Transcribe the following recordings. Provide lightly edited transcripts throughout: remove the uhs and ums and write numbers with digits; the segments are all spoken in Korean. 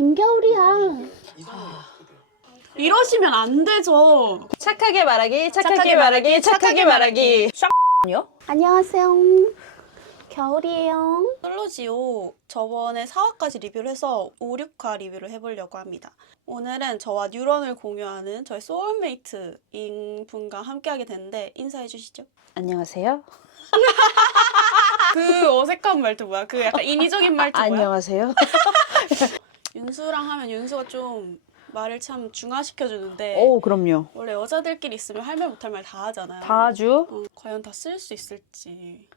한겨울이야. 이러시면 안 되죠. 착하게 말하기, 착하게 말하기, 착하게 말하기. 요? 안녕하세요. 겨울이에요. 솔로지오 저번에 4화까지 리뷰를 해서 5, 6화 리뷰를 해보려고 합니다. 오늘은 저와 뉴런을 공유하는 저의 소울메이트인 분과 함께하게 됐는데 인사해 주시죠. 안녕하세요. 그 어색한 말투 뭐야? 그 약간 인위적인 말투 뭐야? 안녕하세요. 윤수랑 하면 윤수가 좀 말을 참 중화시켜주는데 오, 그럼요. 원래 여자들끼리 있으면 할 말 못할 말 다 하잖아요. 다 하죠. 과연 다 쓸 수 있을지.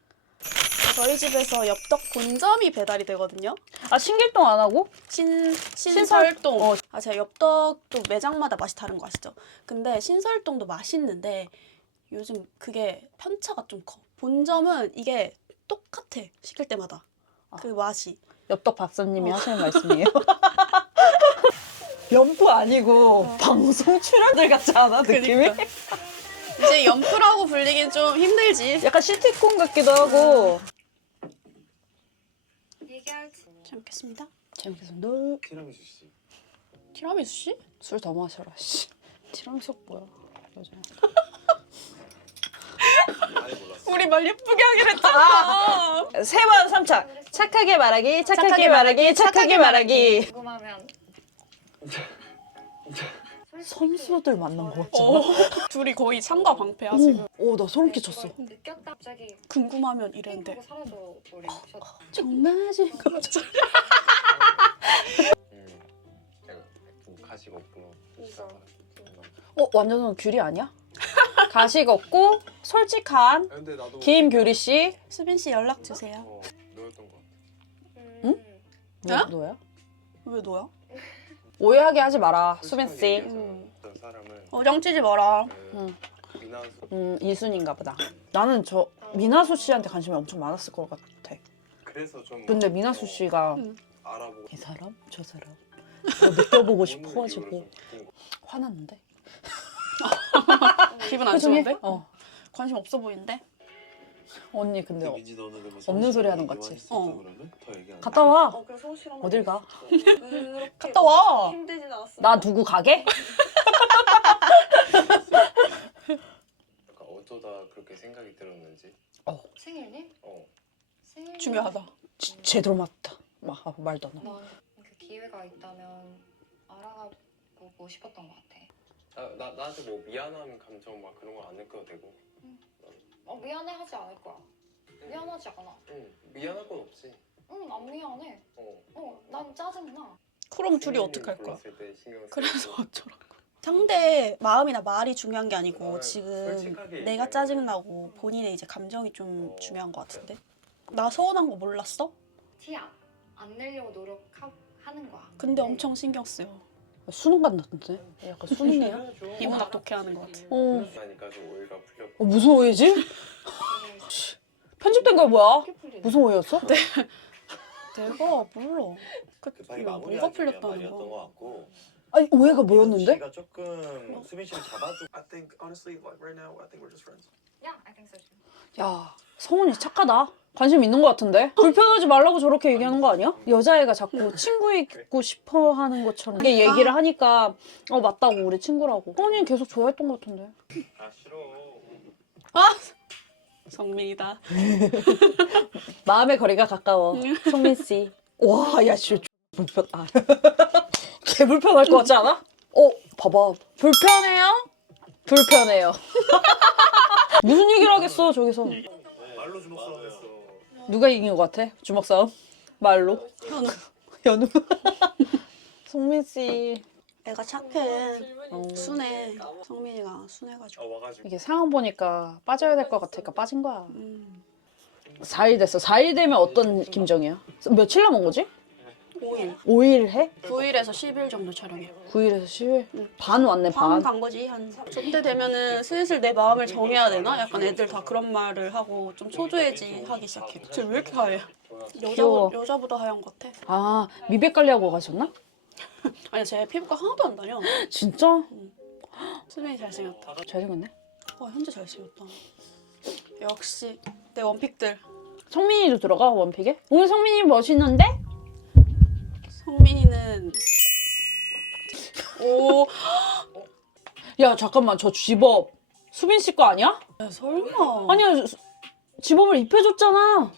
저희 집에서 엽떡 본점이 배달이 되거든요. 아, 신길동 안 하고? 신설동. 어. 아, 제가 엽떡도 매장마다 맛이 다른 거 아시죠? 근데 신설동도 맛있는데 요즘 그게 편차가 좀 커. 본점은 이게 똑같아. 시킬 때마다. 그 맛이. 엽떡 박사님이 하시는 말씀이에요. 연프 아니고 방송 출연들 같지 않아? 느낌이? 그러니까. 이제 연프라고 불리긴 좀 힘들지. 약간 시트콤 같기도 하고. 잘 먹겠습니다. 재밌겠습니다. 티라미수 씨. 티라미수 씨? 술 더 마셔라, 씨. 티라미수 뭐야? 요즘. 아예 몰랐어. 우리 말 예쁘게 하기로 했잖아. 세 번 삼착. 착하게 말하기, 착하게 말하기, 착하게 말하기. 궁금하면 선수들 만난 거 같지 어, 않아? 둘이 거의 창과 방패야 지금. 오, 나 소름 끼쳤어. 느꼈다 갑자기 궁금하면 이랬는데. 핑크가 사라져 버린 정말지? 내가 가시가 없구나. 이거 완전 귤이 아니야? 가식 없고 솔직한 근데 나도 김규리 씨. 수빈 씨 연락 주세요. 너였던 것 같아. 응? 왜 어? 너야? 왜 너야? 오해하게 하지 마라, 수빈 씨. 어떤 사람은 어정치지 마라. 응. 미나수. 이순인가 보다. 나는 저 미나수 씨한테 관심이 엄청 많았을 것 같아. 그래서 좀. 근데 미나수 씨가 응. 알아보고. 이 사람? 저 사람? 느껴보고 싶어가지고 화났는데? 기분 안 표정이? 좋은데? 어. 관심 없어 보이는데? 언니 근데 민지 너는 그러면 없는 소리 하는 거 같지? 어. 그러면 더 얘기 안 해. 갔다 와. 그래서 호시랑 어딜 가? 그렇게 갔다 와. 힘들진 않았어. 나 두고 가게? 약간 어쩌다 그렇게 생각이 들었는지. 생일니? 생일 중요하다. 제대로 맞다. 막 말도 안 나. 난그 기회가 있다면 알아보고 싶었던 것 같아. 나한테 뭐 미안함 감정 막 그런 거 안 느껴도 되고. 미안해하지 않을 거야. 미안하지 않아. 응 미안할 건 없지. 안 미안해. 난 짜증나. 그럼 둘이 어떡할 거야? 불렀을 때 신경 쓰이고. 그래서 어쩌라고. 상대 마음이나 말이 중요한 게 아니고 지금 솔직하게 내가 얘기하는 짜증나고 본인의 이제 감정이 좀 중요한 것 같은데? 나 서운한 거 몰랐어? 티야. 안 내려고 노력하는 거야. 근데 엄청 신경 쓰여. 수능 간다던데? 약간 수능이야? 해야죠. 비문학 독해하는 것 같아. 그러니까 좀 오해가 풀렸고. 무슨 오해지? 편집된 거야 뭐야? 풀리네. 무슨 오해였어? 내가 몰라. 급하게 뭐가 마무리하기 위한 풀렸다는 말이었던 거? 것 같고. 아니 오해가 뭐였는데? 씨가 조금 수빈 씨를 잡아줘. I think honestly like right now I think we're just friends. Yeah, I think so too. 야, 성훈이 착하다. 관심 있는 것 같은데? 불편하지 말라고 저렇게 얘기하는 거 아니야? 여자애가 자꾸 친구 있고 싶어 하는 것처럼 이게 얘기를 하니까 맞다고 우리 친구라고. 성훈이는 계속 좋아했던 것 같은데. 아 싫어. 성민이다. 마음의 거리가 가까워. 성민 씨. 와, 야, 진짜 불편. 개 불편할 것 같지 않아? 봐봐. 불편해요? 불편해요. 무슨 얘기를 하겠어 저기서. 말로 주먹 싸움했어. 누가 이긴 것 같아? 주먹 싸움? 말로? 현우. 연우. 성민 씨. 애가 착해. 순해. 성민이가 순해가지고. 와가지고. 이게 상황 보니까 빠져야 될 것 같으니까 빠진 거야. 음. 4일 됐어. 4일 되면 어떤 김정이야? 며칠 남은 거지? 5일. 5일 해? 9일에서 10일 정도 촬영해. 9일에서 10일? 반 왔네, 반. 간 거지. 한 저때 되면은 슬슬 내 마음을 정해야 되나? 약간 애들 다 그런 말을 하고 좀 초조해지 하기 시작해. 쟤 왜 이렇게 하얘? 귀여워. 여자보다 하얀 것 같아. 아, 미백 관리하고 가셨나? 아니 쟤 피부가 하나도 안 다녀. 진짜? 수빈이 잘생겼다. 잘생겼네. 현재 잘생겼다. 역시 내 원픽들. 성민이도 들어가, 원픽에? 오늘 성민이 멋있는데? 성민이는 오, 야 잠깐만 저 집업 수빈 씨 거 아니야? 야, 설마. 아니야 집업을 입혀줬잖아.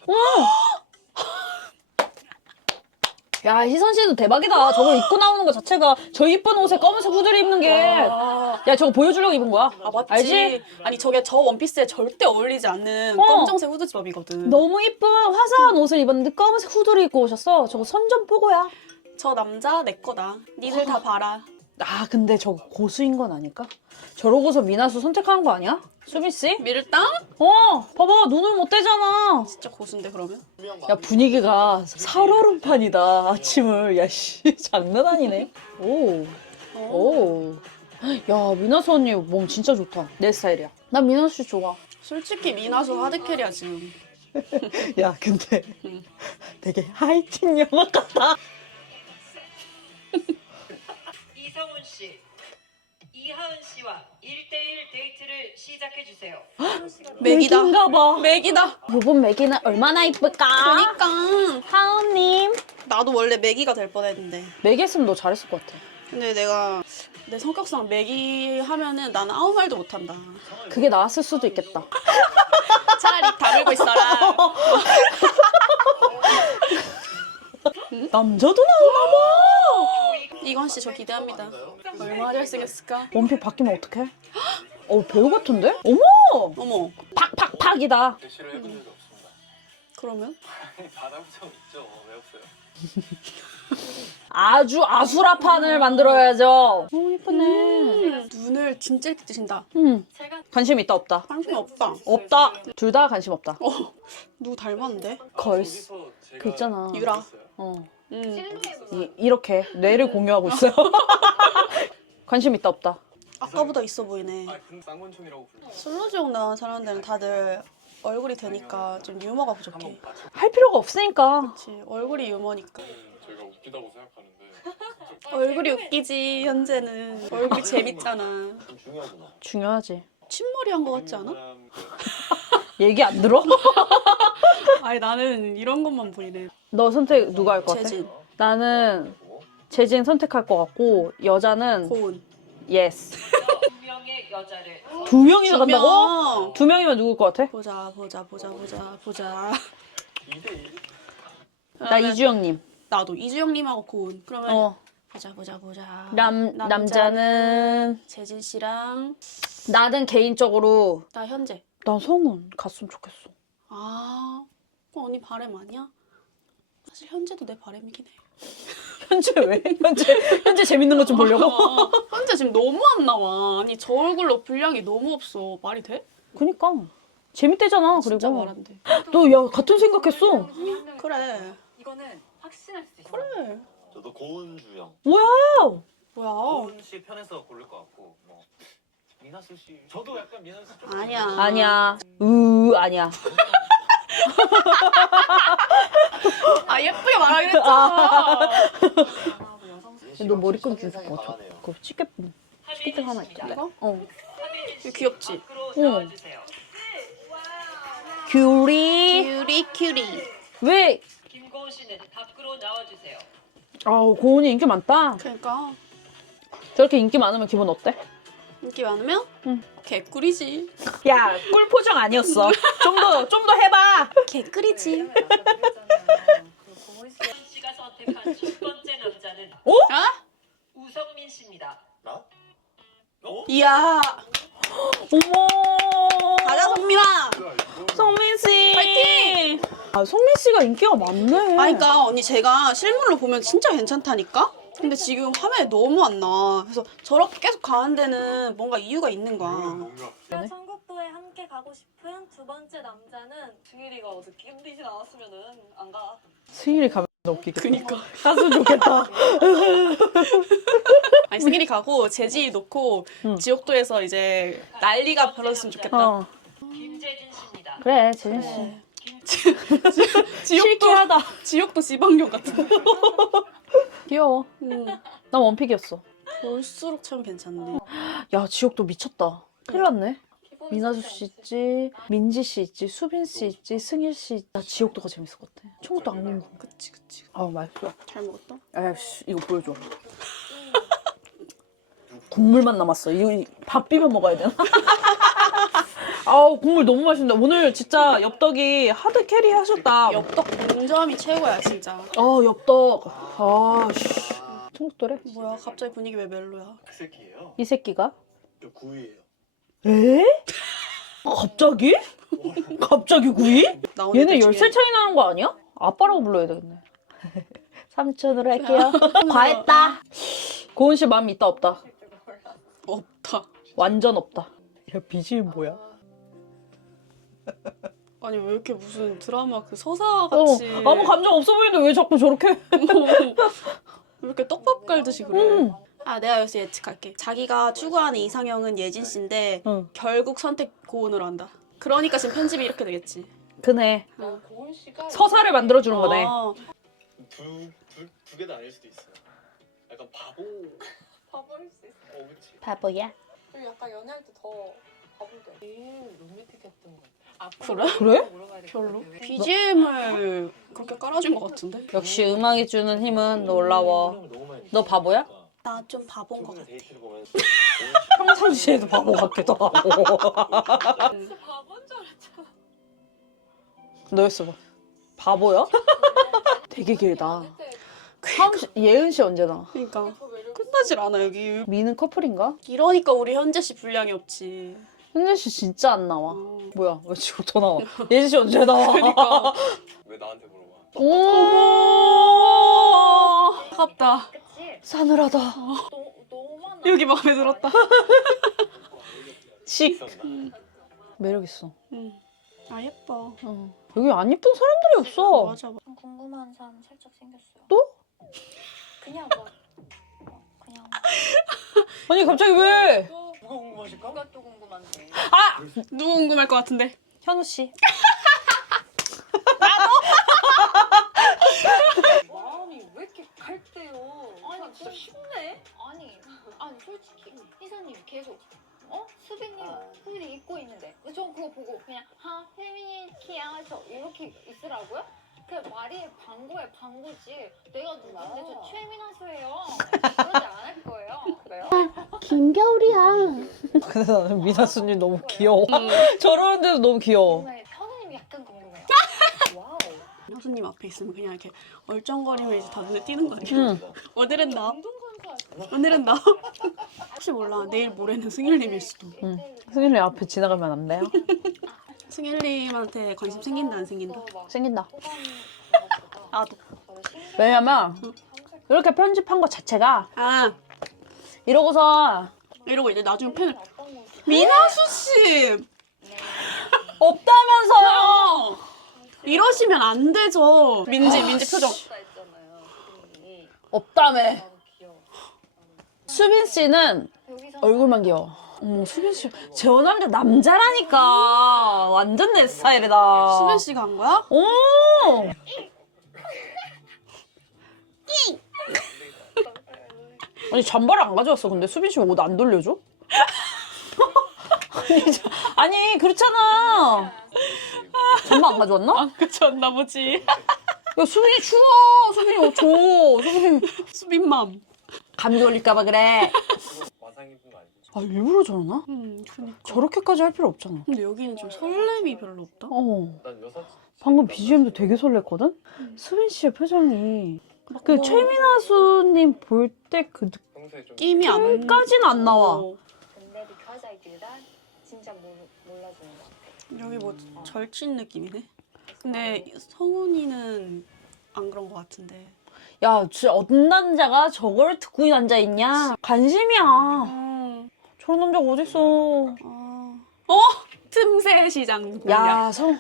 야 희선 씨도 대박이다. 저걸 입고 나오는 거 자체가 저 이쁜 옷에 검은색 후드를 입는 게. 아, 야 저거 보여주려고 입은 거야. 아, 맞지? 알지? 아니 저게 저 원피스에 절대 어울리지 않는 어. 검정색 후드 집업이거든. 너무 이쁜 화사한 옷을 입었는데 검은색 후드를 입고 오셨어. 저거 선전포고야. 저 남자 내 거다. 니들 다 봐라. 아 근데 저거 고수인 건 아닐까? 저러고서 미나수 선택하는 거 아니야? 수빈 씨? 밀당? 봐봐 눈을 못 떼잖아. 진짜 고수인데 그러면? 야 분위기가 살얼음판이다. 아침을 야씨 장난 아니네. 오. 야 미나수 언니 몸 진짜 좋다. 내 스타일이야. 난 미나수 씨 좋아. 솔직히 미나수 하드캐리야 지금. 야 근데 되게 하이틴 영화 같다. 이성훈 씨, 이하은 씨와 1대1 데이트를 시작해 주세요. 맥이다. 맥인가 봐. 맥이다. 요번 맥이는 얼마나 이쁠까? 그니까 하은님. 나도 원래 맥이가 될 뻔했는데. 맥 했으면 너 잘했을 것 같아. 근데 내가 내 성격상 맥이 하면은 나는 아무 말도 못한다. 그게 나았을 수도 있겠다. 차라리 다물고 있어라. 남자도 나오나 봐. 이건 씨 저 기대합니다. 얼마나 잘생겼을까? 원픽 바뀌면 어떡해? 배우 같은데? 어머! 어머. 팍팍팍이다. 대시를 해본 적이 없습니다. 그러면? 바람성 있죠. 왜 없어요? 아주 아수라판을 만들어야죠. 예쁘네. 눈을 진짜 이렇게 뜨신다. 관심 있다 없다? 관심 없다. 없다. 둘 다 관심 없다. 누구 닮았는데? 걸스. 거기서 제가 그 있잖아. 유라. 어. 음. 이렇게 뇌를 공유하고 있어요. 관심 있다 없다. 아까보다 있어 보이네. 아, 근데 쌍권총이라고 불러. 솔로지옥 나온 사람들은 다들 얼굴이 되니까 좀 유머가 부족해. 할 필요가 없으니까. 그치, 얼굴이 유머니까. 저희가 웃기다고 생각하는데 얼굴이 웃기지, 현재는. 얼굴이 재밌잖아. 좀 중요하구나. 중요하지. 친머리 한 거 같지 않아? 얘기 안 들어? 아니, 나는 이런 것만 보이네. 너 선택 누가 할 것 같아? 재진, 나는 재진 선택할 것 같고 여자는 고은. 예스. 2명의 여자를 두 명이나 간다고? 명. 두 명이면 누굴 것 같아? 보자. 2대1? 나 이주영님. 나도 이주영님하고 고은. 그러면 보자. 남자는 재진 씨랑 나는 개인적으로 나 현재. 난 성훈 갔으면 좋겠어. 아, 그거 언니 바램 아니야? 사실 현재도 내 바램이긴 해. 현재 왜? 현재 재밌는 것 좀 보려고? 현재 지금 너무 안 나와. 아니 저 얼굴로 분량이 너무 없어. 말이 돼? 그니까 재밌대잖아. 진짜 그리고 말한대. 너 야 같은 생각했어. 그래. 이거는 확신할 수 있어. 그래. 저도 고은 주영. 뭐야? 뭐야? 고은 씨 편에서 고를 것 같고 뭐 미나스 씨. 저도 약간 미나스 씨 좀. 아니야. 아니야. 아니야. 아 예쁘게 말하긴 했잖아. 너 머리끈 좀 줘봐. 그거 찌개 하나 있던데. 이거? 어. 이거 귀엽지? 밖으로 나와주세요. 큐리. 큐리. 왜? 김고은 씨는 밖으로 나와주세요. 아우 고은이 인기 많다. 그러니까 저렇게 인기 많으면 기분 어때? 인기 많으면 응. 개꿀이지. 야, 꿀 표정 아니었어. 좀 더 해봐. 개꿀이지. 고은 씨가 선택한 첫 번째 남자는 아? 우성민 씨입니다. 나? 이야. 어머. 가자 성민아. 성민 씨. 파이팅! 아, 성민 씨가 인기가 많네. 아 그러니까 언니 제가 실물로 보면 진짜 괜찮다니까? 근데 지금 화면에 너무 안 나와. 그래서 저렇게 계속 가는 데는 뭔가 이유가 있는 거야. 천국도에 함께 가고 싶은 두 번째 남자는 승일이가 어저께 힘들지 않았으면은 안 가. 승일이 가면 웃기겠다. 그니까. 갔으면 좋겠다. 아니 승일이 가고 재지 놓고 응. 지옥도에서 이제 난리가 벌어졌으면 좋겠다. 어. 김재진 씨입니다. 그래, 재진 씨. 지옥도 하다. 지옥도 지방령 같은. 귀여워. 난 원픽이었어. 볼수록 참 괜찮네. 야, 지옥도 미쳤다. 큰일 났네. 미나수 씨 있지, 민지 씨 있지, 수빈 씨 있지, 승일 씨 있지. 나 지옥도가 재밌을 것 같아. 천국도 안 먹는 거. 그치. 아, 맛있어. 잘 먹었다. 에이씨, 이거 보여줘. 국물만 남았어. 이거 밥 비벼 먹어야 되나? 아우 국물 너무 맛있는데 오늘 진짜 엽떡이 하드 캐리 하셨다. 엽떡 공점이 최고야 진짜. 엽떡. 아씨. 청국도래? 뭐야 갑자기 분위기 왜 멜로야? 그 새끼예요. 이 새끼가? 저 구이예요. 에? 갑자기? 갑자기 구이? 나오는 얘네 데 10살 중에 차이 나는 거 아니야? 아빠라고 불러야 되겠네. 삼촌으로 할게요. 과했다. 고은 씨 마음 있다 없다? 없다. 완전 없다. 야 BGM 뭐야? 아니 왜 이렇게 무슨 드라마 그 서사 같이 아무 감정 없어 보이는데 왜 자꾸 저렇게? 왜 이렇게 떡밥 깔듯이 그래? 음. 아 내가 여기서 예측할게. 자기가 추구하는 이상형은 예진 씨인데 응. 결국 선택 고은으로 한다. 그러니까 지금 편집이 이렇게 되겠지. 그네. 고은 씨가 서사를 만들어주는 거네. 두 개 다 아닐 수도 있어요. 약간 바보. 바보일 수 있어. 그치. 바보야. 그리고 약간 연애할 때 더 바보돼. 제일 로맨틱했던 거. 그래? 그래? 별로? BGM을 그렇게 깔아준 것 같은데? 역시 음악이 주는 힘은 놀라워. 너 바보야? 나 좀 바본 것 같아. 데이트를 보면 평상시에도 바보 같기도 하고. 진짜 바본 줄 알았잖아. 너였어 봐. 바보야? 되게 길다. 예은 씨 언제 나와? 그러니까 끝나질 않아 여기. 미는 커플인가? 이러니까 우리 현재 씨 분량이 없지. 현재 씨 진짜 안 나와. 뭐야? 왜 지금 더 나와? 예진 씨 언제 나와? 그러니까. 왜 나한테 물어봐? 오. 아깝다. 그치? 싸늘하다. 너만 여기 마음에 들었다. 씩. 매력 있어. 아 예뻐. 여기 안 예쁜 사람들이 없어. 맞아. 좀 궁금한 사람 살짝 생겼어요. 또? 그냥 그냥 아니 갑자기 왜? 누가 궁금하실까? 누가 또 궁금한데. 누구 궁금할 것 같은데? 현우 씨. 마음이 왜 이렇게 갈대요? 아니 진짜 쉽네. 아니 솔직히 희사님 계속 수빈님 후디 입고 있는데 전 그거 보고 그냥 혜민이 키야 저 이렇게 있으라고요? 그 말이 방구지. 내가 누군데 저 최민아수예요. 그러지 않을 거예요. 그래요? 근데 나는 미나수님 너무 귀여워. 저러는데도 너무 귀여워. 정말 현우님이 약간 궁금해요. 와우. 형수님 앞에 있으면 그냥 이렇게 얼쩡거리면 이제 다 눈에 띄는 거 아니야? 응. 오늘은 나. 운동선수 오늘은 나. 혹시 몰라. 내일 모레는 승일님일 수도. 승일이 앞에 지나가면 안 돼요? 승일님한테 관심 생긴다 안 생긴다? 생긴다. 나도. 왜냐면 이렇게 편집한 것 자체가 아 이러고서 이러고 이제 나중에 팬을 미나수 씨 없다면서요. 이러시면 안 되죠. 민지 표정. 했잖아요. 없다며. 나도 귀여워. 수빈 씨는 여기서 얼굴만 귀여워. 수빈 씨 재혼한데 남자라니까. 완전 내 스타일이다. 수빈 씨가 한 거야? 오. 아니 잠바를 안 가져왔어. 근데 수빈 씨 옷 안 돌려줘? 아니 그렇잖아. 잠바 안 가져왔나? 안 그쳤나 보지. 야 수빈이 추워. 수빈이 옷 줘. 수빈이 수빈맘. 감기 걸릴까봐 그래. 와상 입은 거 아니고. 아 일부러 저러나? 그니까. 저렇게까지 할 필요 없잖아. 근데 여기는 좀 설렘이 별로 없다. 난 여사. 방금 BGM도 되게 설렜거든? 수빈 씨의 표정이 그 뭐, 최민아수님 볼 때 그 평소에 좀 끼임이 안. 느낌까지는 안 나와. 근데도 그 여자애들이라 진짜 몰라주는 것 같아. 여기 뭐 절친 느낌이네. 근데 성훈이는 안 그런 것 같은데. 야, 진짜 어떤 남자가 저걸 듣고 앉아있냐? 관심이야. 저런 남자가 어딨어. 틈새 시장. 야, 성.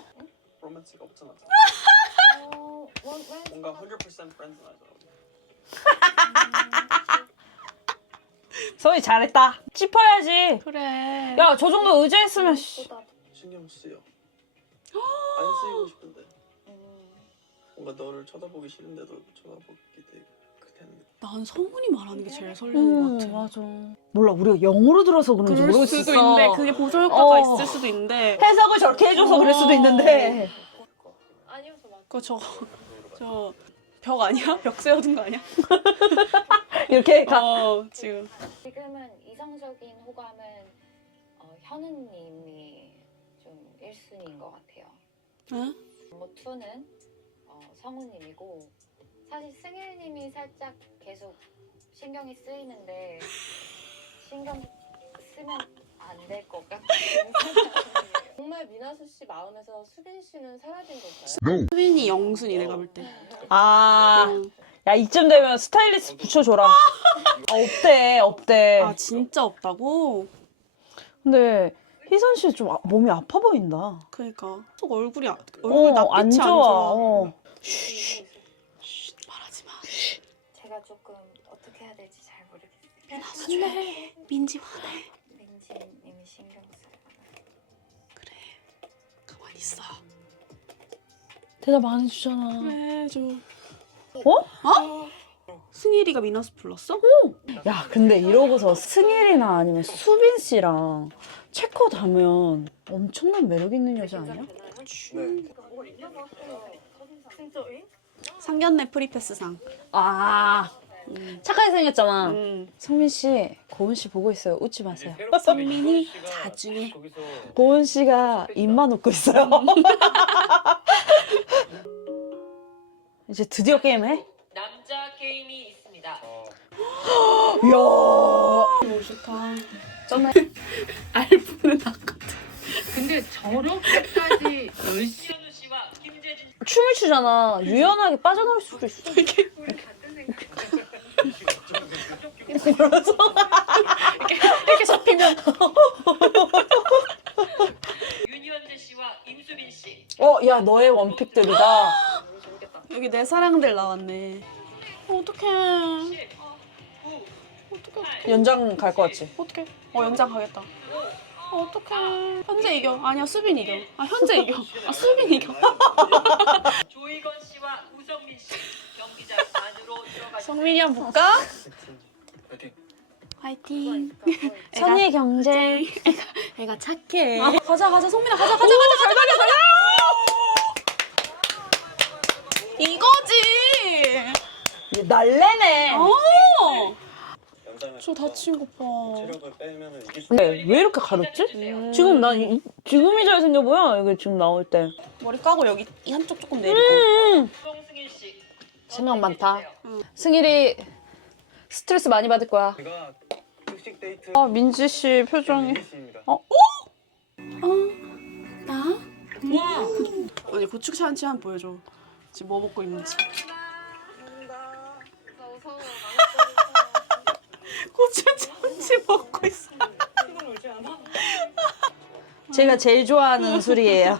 로맨스가 없잖아. 왜? 뭔가 100% friends 나죠. 성이 잘했다. 짚어야지. 그래. 야, 저 정도 의지했으면, 씨. 신경 쓰여. 안 쓰이고 싶은데. 뭔가 너를 쳐다보기 싫은데도 쳐다보게 돼. 그때는 난 성훈이 말하는 게 제일 설레는 것 같아. 맞아. 몰라, 우리가 영어로 들어서 그런지 그럴 모르겠어. 수도 있는데 그게 보조 효과가 어. 있을 수도 있는데. 해석을 저렇게 해줘서 그럴 수도 있는데. 아니어서 막 그거 저 벽 아니야? 벽 세워둔 거 아니야? 이렇게 가. 지금. 지금은 이 이성적인 호감은 현우님이 좀 1순위인 것 같아요. 응? 뭐 2는 성우님이고 사실 승일님이 살짝 계속 신경이 쓰이는데 신경 쓰면 안 될 것 같은 생각이에요. 정말 미나수 씨 마음에서 수빈 씨는 사라진 걸까요? 수빈이 영순이 내가 볼 때. 아, 응. 야 이쯤 되면 스타일리스트 붙여줘라. 없대. 아 진짜 없다고? 근데 희선 씨 좀 몸이 아파 보인다. 그러니까 속 얼굴이 얼굴 낯빛이 안 좋아. 말하지 마. 제가 조금 어떻게 해야 될지 잘 모르겠어요. 미나수 조용해. 민지 화내. 민지님이 신경 써요. 가만히 있어. 대답 안 해주잖아. 그래 좀. 어? 승일이가 미나수 불렀어? 야 근데 이러고서 승일이나 아니면 수빈 씨랑 체코 다면 엄청난 매력 있는 여자 아니야? 상견례 프리패스상. 아 착하게 생겼잖아. 성민 씨, 고은 씨 보고 있어요. 웃지 마세요. 성민이 자중해. 고은 씨가 입만 웃고 있어요. 이제 드디어 게임해? 남자 게임이 있습니다. 이야. 너무 좋다. 정말 알부는 낫거든. 근데 저렇게까지 열심히 현우 씨와 김재진 춤을 추잖아. 유연하게 빠져나올 수도 있어. 이렇게 잡히면. 윤현재 씨와 임수빈 씨. 야 너의 원픽들이다. 여기 내 사랑들 나왔네. 어떡해. 10, 9, 8. 연장 갈 것 같지? 어떡해. 연장 가겠다. 어떡해. 현재 이겨. 아니야 수빈 이겨. 현재 이겨. 수빈 이겨. 조희건 씨와 우성민 씨. 경기장 안으로 들어가주세요. 성민이 한 번 볼까? 파이팅. 화이팅. 선의의 경쟁. 애가 착해. 가자 성민아 가자. 이거지. 날래네. 저 다친 것 봐. 체력을 빼면은 이길 수. 근데 왜 이렇게 가렵지? 지금 난 지금이 잘생겨 보여. 이게 지금 나올 때. 머리 까고 여기 이 한쪽 조금 내리고. 송승일 씨. 생각 많다. 응. 승일이 스트레스 많이 받을 거야. 제가 특식 데이트. 아 민지 씨 표정이. 있습니다. 나? 아니 고추 찬치 한번 보여줘. 지금 뭐 먹고 있는지. 고추 찬치 먹고 있어. 제가 제일 좋아하는 술이에요.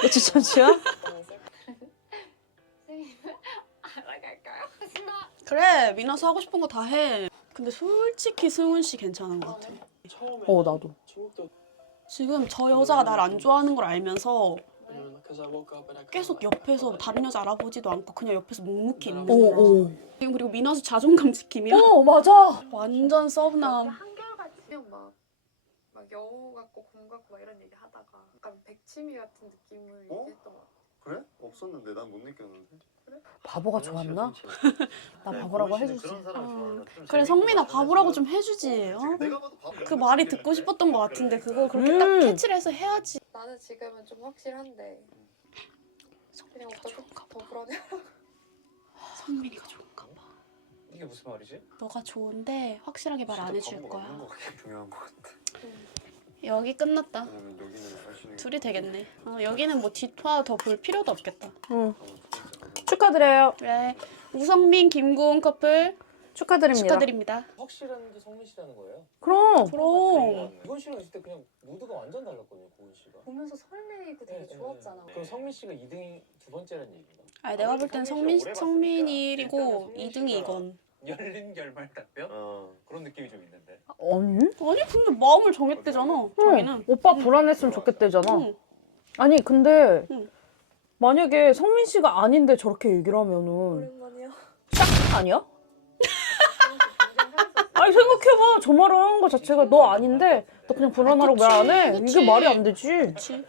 고추 참치요? 알아갈까요? 신나. 그래 미나수 하고 싶은 거 다 해. 근데 솔직히 승훈 씨 괜찮은 것 같아. 처음에 나도. 중국도 지금 저 여자가 날 안 좋아하는 걸 알면서 because I woke up and I 계속 옆에서 다른 여자 알아보지도 않고 그냥 옆에서 묵묵히 있는 오, 거야. 오. 지금 그리고 미나수 자존감 지킴이야. 맞아. 완전 썸남. 한결같이 그냥 막 여우 같고 곰 같고 막 이런 얘기 하다가 약간 백치미 같은 느낌을 얘기했던 것 같아. 그래? 없었는데 난 못 느꼈는데. 바보가 좋았나? 나 바보라고 해주지. 그래 성민아 바보라고 좀 해주지. 내가 봐도 바보. 그 말이 듣고 싶었던 것 같은데 그걸 그렇게 딱 캐치를 해서 해야지. 나는 지금은 좀 확실한데 그냥 오빠 더 불안해. 성민이가 좋은가 봐. 이게 무슨 말이지? 너가 좋은데 확실하게 말 안 해줄 바보가 없는 거야. 거 같긴 중요한 것 같아. 여기 끝났다. 왜냐면 여기는 사실 둘이 되겠네. 여기는 뭐 뒷화 더 볼 필요도 없겠다. 축하드려요. 그래 우성민 김고은 커플 축하드립니다. 축하드립니다. 확실한 게 성민 씨라는 거예요? 그럼. 그럼 이건 씨랑 있을 때 그냥 무드가 완전 달랐거든요, 고은 씨가. 보면서 설레이고 되게 좋았잖아. 그럼 성민 씨가 2등이 두 번째라는 얘기인가? 아니 내가 볼 땐 성민이 1이고 2등이 이건. 열린 결말 답변? 그런 느낌이 좀 있는데. 아니? 아니 근데 마음을 정했대잖아. 자기는. 오빠 불안했으면 좋겠대잖아. 응. 아니 근데 응. 만약에 성민 씨가 아닌데 저렇게 얘기를 하면은 오랜만이야. 아니야? 아니 생각해봐. 저 말을 하는 거 자체가 너 아닌데 너 그냥 불안하라고 말 안 해? 그치. 이게 말이 안 되지. 그치.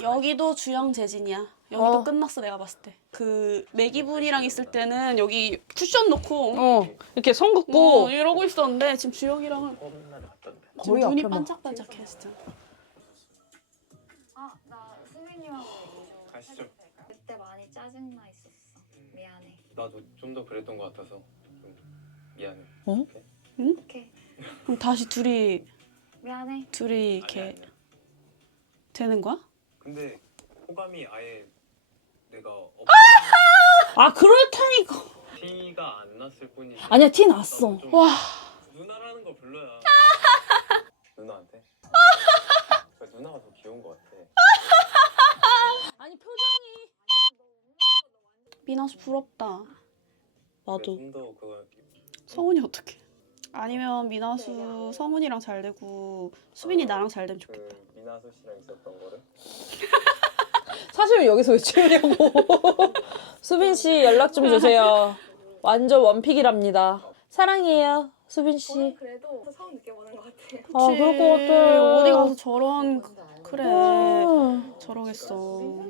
여기도 주영 재진이야. 여기도 끝났어 내가 봤을 때. 그 매기분이랑 있을 때는 여기 쿠션 놓고 이렇게 선 긋고 이러고 있었는데 지금 주영이랑은 옛날에 갔던데. 지금 거의 눈이 앞에만. 반짝반짝해 진짜. 아, 나 수빈이하고 얘기 좀 가시죠. 해도 될까요? 그때 많이 짜증나 있었어. 미안해. 나도 좀 더 그랬던 것 같아서 좀 미안해. 오케이. 그럼 다시 둘이 미안해. 이렇게 아니야. 되는 거야? 근데 호감이 아예 내가 아 그렇다니까. 티가 안 났을 뿐이지. 아니야 티 났어. 좀 와. 누나라는 거 불러야. 누나한테? 그 누나가 더 귀여운 것 같아. 아니 표정이. 미나수 부럽다. 나도. 좀더 그거 성훈이 어떡해? 아니면 미나수 성훈이랑 잘 되고 수빈이 나랑 잘 되면 좋겠다. 그 미나수 씨랑 있었던 거를. 사실 여기서 왜 치우냐고. 수빈 씨 연락 좀 주세요. 완전 원픽이랍니다. 사랑해요, 수빈 씨. 저는 그래도 처음 느껴보는 것 같아요. 아 그럴 것 같아. 어디 가서 저런 그래 아, 저러겠어.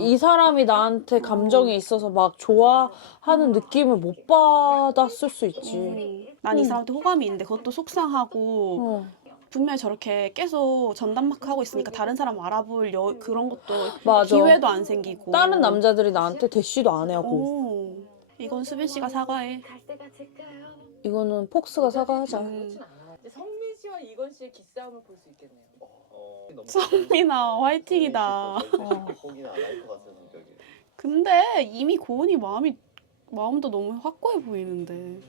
이 사람이 나한테 감정이 있어서 막 좋아하는 느낌을 못 받았을 수 있지. 난 이 사람한테 호감이 있는데 그것도 속상하고 어. 분명히 저렇게 계속 전담마크 하고 있으니까 다른 사람 알아볼 그런 것도 맞아. 기회도 안 생기고. 다른 남자들이 나한테 대쉬도 안 하고. 오, 이건 수빈 씨가 사과해. 갈 때가 될까요? 이거는 폭스가 사과하자. 성민 씨와 이건 씨의 기싸움을 볼 수 있겠네요. 성민아 화이팅이다. 포기는 안 할 것 같은 생각이. 근데 이미 고은이 마음도 너무 확고해 보이는데.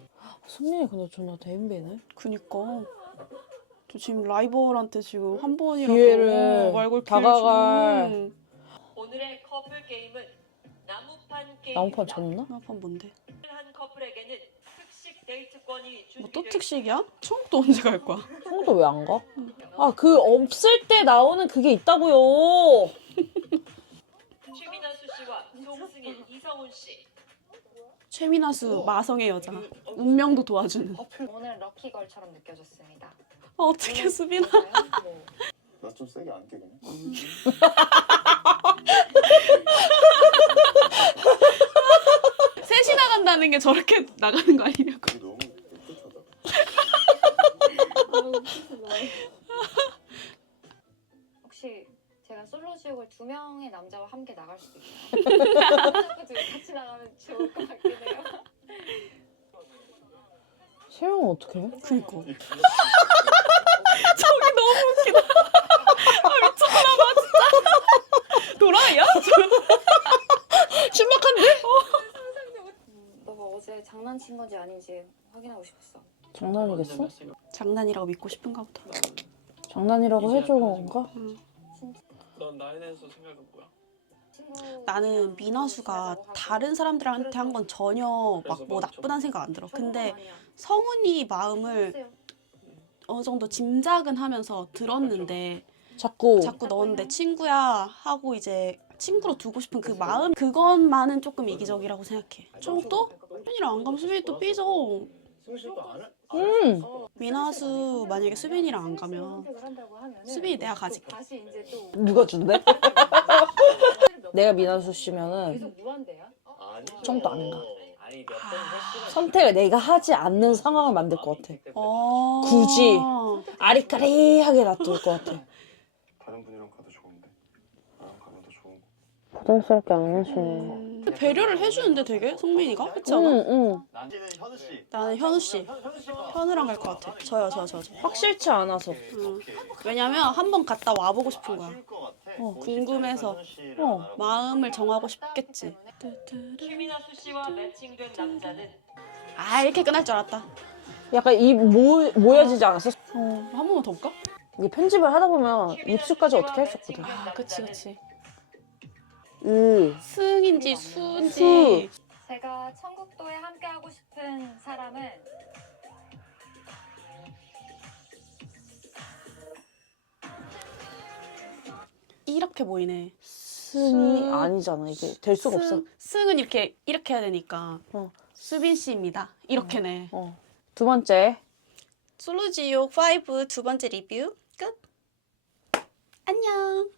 수민이 근데 존나 대인배네. 그니까 저 지금 라이벌한테 지금 한 번이라도 기회를 말걸 다가갈. 기회를 오늘의 커플 게임은 나무판 게임. 나무판 졌나? 나판 뭔데? 한 커플에게는 특식 데이트권이 뭐 준비되어 또 특식이야? 천국도 언제 갈 거야? 성도 왜 안 가? 아 그 없을 때 나오는 그게 있다고요. 최민아수 씨와 송승일, 이성훈 씨. 최민아수 마성의 여자. 운명도 도와주는. 오늘 럭키걸처럼 느껴졌습니다. 어떻게 수빈아? 나 좀 세게 안게 그냥. 셋이 나간다는 게 저렇게 나가는 거 아니냐고. 그게 너무 풋풋하다. 혹시 제가 솔로 지옥을 2명의 남자와 함께 나갈 수도 있어요. 남자분 둘이 같이 나가면 좋을 것 같긴 해요. 세영은 어떻게 해? 그니까. 저기 너무 웃기다. 아 미쳤나봐 진짜. 도라이야? 신박한데? 너가 어제 장난친 건지 아닌지 확인하고 싶었어. 장난이겠어? 장난이라고 믿고 싶은가 보다. 장난이라고 해줘 건가? 넌 나에 대해서 생각은 뭐야? 나는 미나수가 다른 사람들한테 한 건 전혀 막 뭐 나쁘다는 생각 안 들어. 근데 성훈이 마음을 어느 정도 짐작은 하면서 들었는데 자꾸 너는 내 친구야 하고 이제 친구로 두고 싶은 그 마음 그것만은 조금 이기적이라고 생각해. 또 수빈이랑 안 가면 수빈이 또 삐져. 미나수 만약에 수빈이랑 안 가면 수빈이 내가 가질게. 다시 이제 또 누가 준대? 내가 미나수 씨면은 계속 무한대야? 정도 안 가. 아니 몇번 했으면 선택을 내가 하지 않는 상황을 만들 것 같아. 어. 굳이. 아리까리하게 놔둘 것 같아. 다른 분이랑 가도 좋은데 나랑 가면 더 좋은 거. 부담스럽게 안 하시네. 배려를 해주는데 되게 성민이가 그렇지 않아? 응. 난지는 현우 씨. 나는 현우 씨. 현우랑 갈 것 같아. 저요. 확실치 않아서. 왜냐면 한 번 갔다 와보고 싶은 거야. 어, 궁금해서. 마음을 정하고 싶겠지. 최민아수 씨와 매칭된 남자는 아 이렇게 끝날 줄 알았다. 약간 입 모여지지 않았어? 한 번만 더 볼까? 이게 편집을 하다 보면 입술까지 어떻게 했었거든. 아 그치. 수. 승인지 수인지. 제가 천국도에 함께 하고 싶은 사람은 이렇게 보이네. 승이 아니잖아. 이게 될 수가 없어. 승은 이렇게 해야 되니까. 수빈 씨입니다. 이렇게네. 두 번째. 솔로지옥 5 두 번째 리뷰 끝. 안녕.